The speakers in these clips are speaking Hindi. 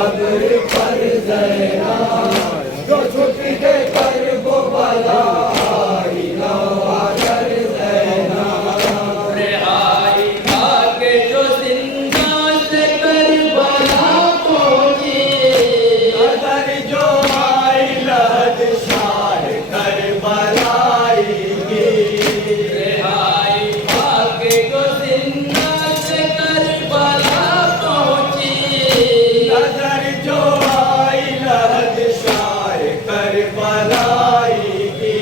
कब्र पर ज़ैना, जो छुट के कर्ब बलाई लो अगर ज़ैना। रिहाई पाके जो जिंदा से करबला पहुंची, नज़र जो आई लहद शाह करबलाई की। रिहाई पाके जो जिंदा से करबला पहुंची, नज़र जो आई लहद शाह करबलाई की।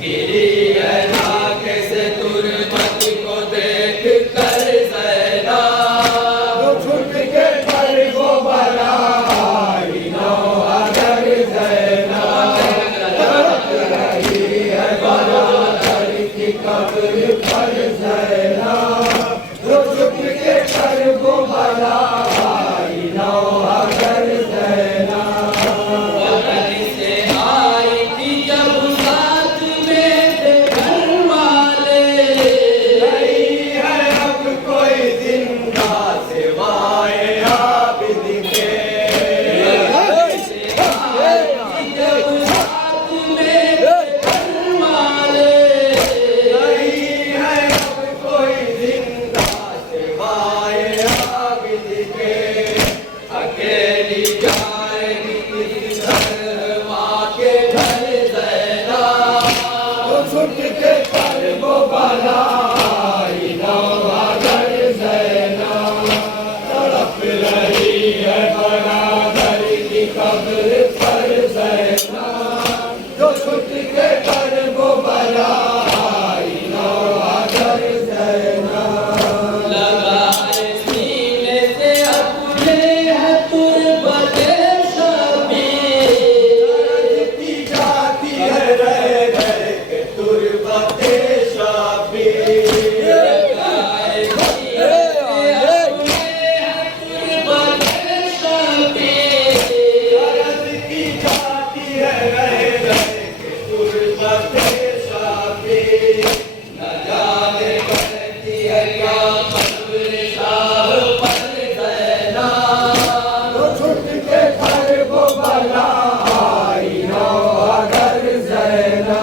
गिरी अनाक से तुरबत को देख कर ज़ैना, जो छुट के कर्ब बलाई लो अगर ज़ैना। तड़प रही है बरादर की कब्र पर ज़ैना, जो छुट के कर्ब बलाई लो अगर ज़ैना। वतन से आई थी जब साथ में थे घर वाले, नहीं है अब कोई जिंदा सिवाय आबिद के। वतन से आई थी जब साथ में थे घर वाले, नहीं है अब कोई जिंदा सिवाय आबिद के। अकेली जाएगी किस घर माँ के घर ज़ैना, जो छुट के कर्ब बलाई लो अगर ज़ैना। तड़प रही है बरादर की कब्र पर ज़ैना, जो छुट के कर्ब बलाई लो अगर ज़ैना। लगाए सीने से अपने है तुरबते शबीर, की जाती है रह रह के तुरबते शाबीर। लगाए सीने से अपने है तुरबते शबीर, की जाती है रह रह के तुरबते शाबीर। न जाने बनती है क्या कब्र शाह पर ज़ैना, जो छुट के कर्ब बलाई लो अगर ज़ैना।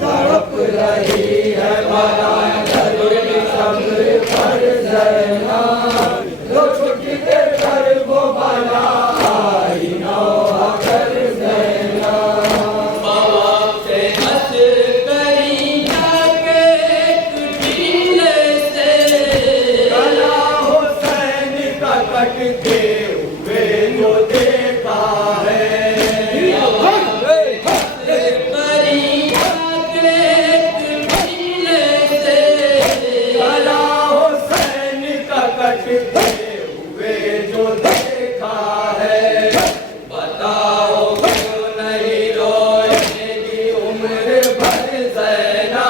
तड़प रही है बरादर की कब्र पर ज़ैना, जो छुट के कर्ब बलाई लो अगर ज़ैना। बाप से हंस करी जाके एक ढीले से, गला हुसैन का कटते हुए जो देखा है। गला हुसैन का कटते हुए जो देखा है। बताओ क्यों नहीं रोएगी उम्र भर ज़ैना,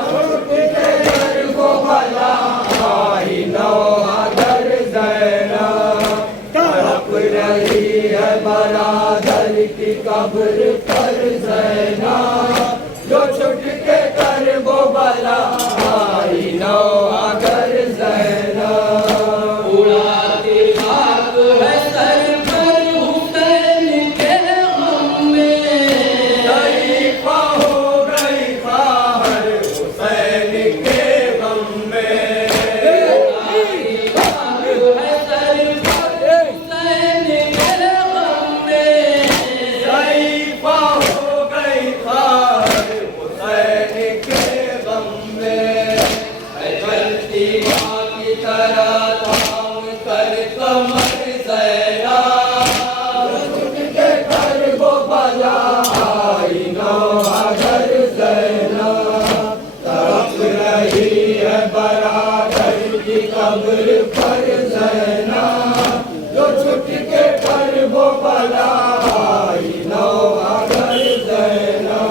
छुट के कर्ब बलाई लो अगर ज़ैना। तड़प रही है बरादर की कब्र पर ज़ैना, जो छुट के कर्ब बलाई लो अगर ज़ैना। उड़ाती खाक है सर पर हुसैन के गम में, शरीफा हो गई बाहर हुसैन के गम में। उड़ाती खाक है सर पर हुसैन के गम में, शरीफा हो गई बाहर हुसैन के गम में। चलती माँ की तरह थाम कर कमर ज़ैना, छुट के कर्ब बलाई लो अगर ज़ैना। तड़प रही है बरादर की कब्र पर ज़ैना, जो छुट के कर्ब बलाई लो अगर ज़ैना।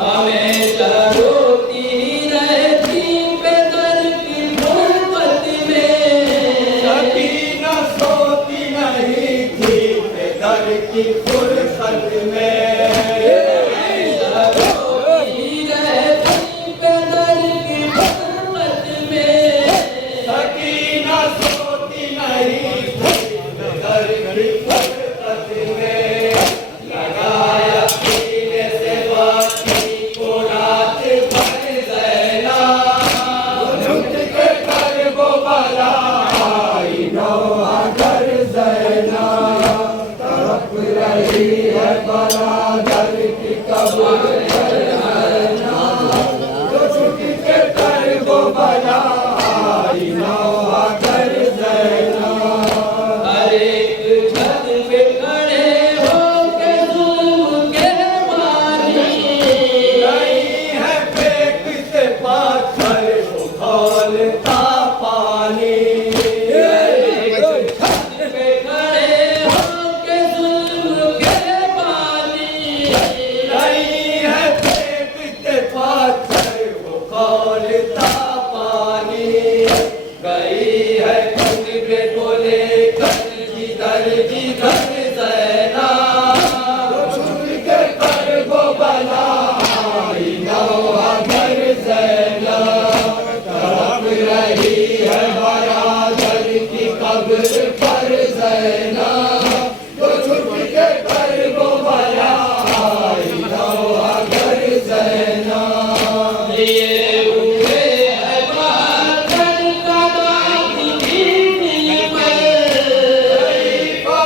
हमेशा रोती रहती बेदर की गुर्बत में, सकीना सोती नहीं थी दर की फुर्सत में। हमेशा रोती रहती बेदर की गुर्बत में, सकीना सोती नहीं थी नौहा घर ज़ैना। हर एक छत पे खड़े होके जुल्म के मारी, नहीं है फेंकते पत्थर उछालता पानी। छत पे खड़े होके जुल्म के मारी, नहीं है फेंकते पत्थर उछालता पानी। गई है कुंबे को लेकर जिधर जिधर ज़ैना, छुट के कर गो बनाई नौहा घर ज़ैना। तड़प रही है बरादर की कब्र पर ज़ैना। तो छुट के कर गो बनाई नौहा घर ज़ैना। लिए हुए है बहादुर का दाग दीनी पर, हो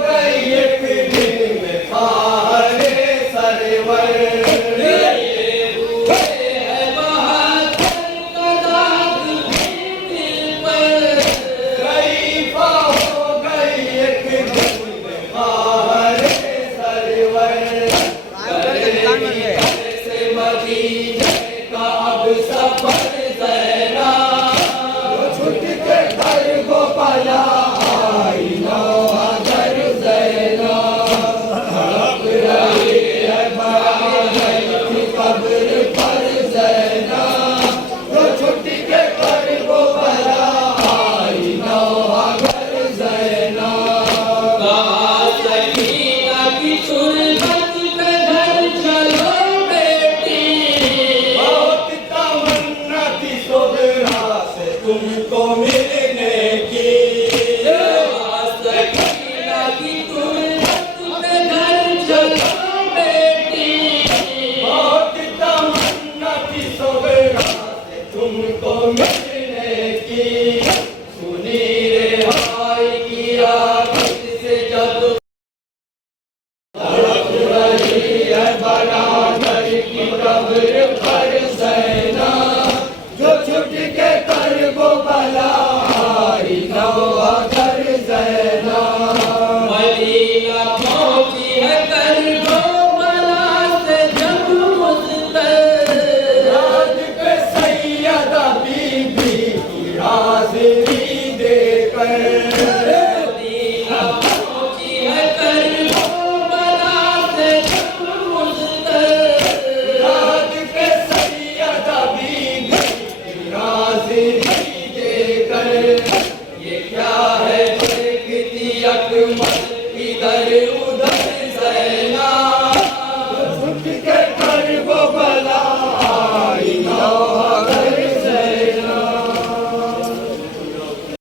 गई एक दिन में फारे सरवर। लिए हुए है बहादुर का दाग दीनी पर, गरीबा हो गई एक दिन में फारे सरवर। से मदीने का अब सफर ज़ैना, छुट के घर को पाया आई नौहा घर ज़ैना। तड़प रही है बरादर की कब्र पर ज़ैना। तो छुट के घर को पाया आई नौहा घर ज़ैना। कहा सकीना की तुरबत पे घर चलो बेटी, बहुत तमन्ना थी सुगरा से तुमको मिलने की। कहा सकीना की तुरबत पे घर चलो बेटी, बहुत तमन्ना थी सुगरा से तुमको मिलने की। सुनी रे भाई की आखिर से जब तड़प रही है बरादर की कब्र पर ज़ैना। जो छुट के कर गो बनाई नौहा घर ज़ैना। मदीना पहुंची है करबला से जब मुज़्तफ़र, राज पे सैयदा बीबी की हाज़िरी देकर। मदीना पहुंची है करबला से जब मुज़्तफ़र, राज पे सैयदा बीबी की हाज़िरी देकर।